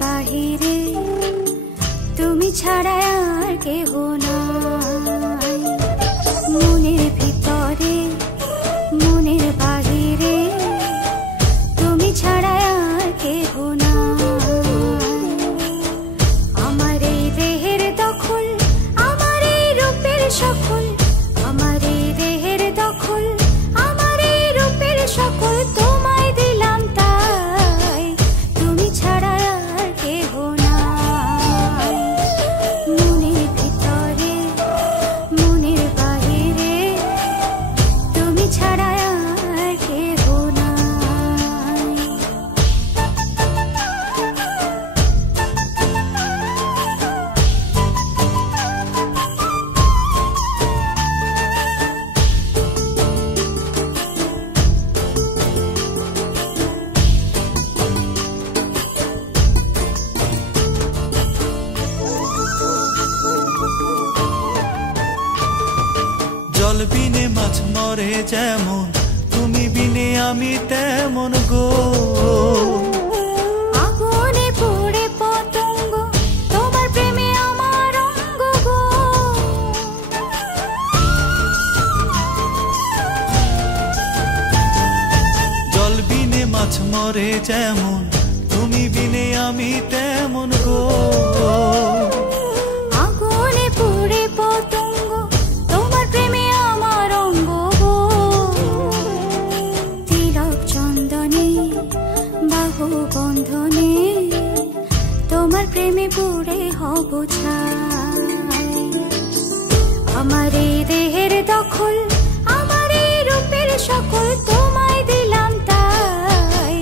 বাহিরে তুমি ছাড়া আর কেহ নাই। মনের ভিতরে মনের বাহিরে তুমি ছাড়া আর কেহ নাই। আমার এই দেহের দখল, আমার এই রূপের সকল, আমার এই দেহের দখল, আমার এই রূপের সকল তোমায় দিলাম তাই, তুমি ছাড়া আর কেহ নাই। মনের ভিতরে মনের বাহিরে তুমি ছাড়া আর কেহ নাই। জল বিনে মাছ মরে যেমন, তুমি বিনে আমি তেমন গো। আগুনে পুড়ে পতঙ্গ, তোমার প্রেমে আমার অঙ্গ গো। জল বিনে মাছ মরে যেমন, তুমি বিনে আমি তেমন গো। আগুনে পুড়ে পতঙ্গ, তোমার প্রেমে আমার অঙ্গ গো। তিলক চন্দনে বাহু বন্ধনে তোমার প্রেমে পুড়ে হব ছাই। আমার এই দেহের দখল, আমার এই রূপের সকল তোমায় দিলাম তাই,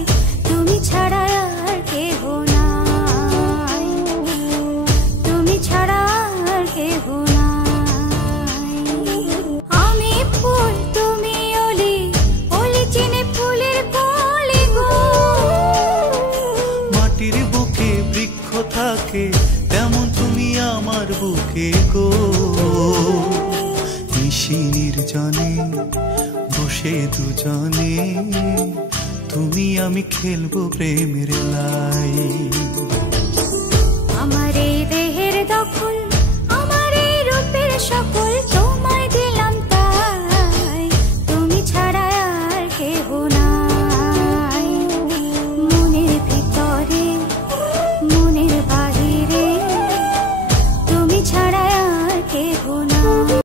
তুমি ছাড়া আর কেহ নাই, তুমি ছাড়া আর কেহ নাই। আমি ফুল তুমি অলি, অলি চিনে ফুলের কলি গো। মাটির বুকে বৃক্ষ থাকে তেমন তুমি আমার বুকে গো। নিশি নির্জনে বসে দুজনে তুমি আমি খেলবো প্রেমের লাই।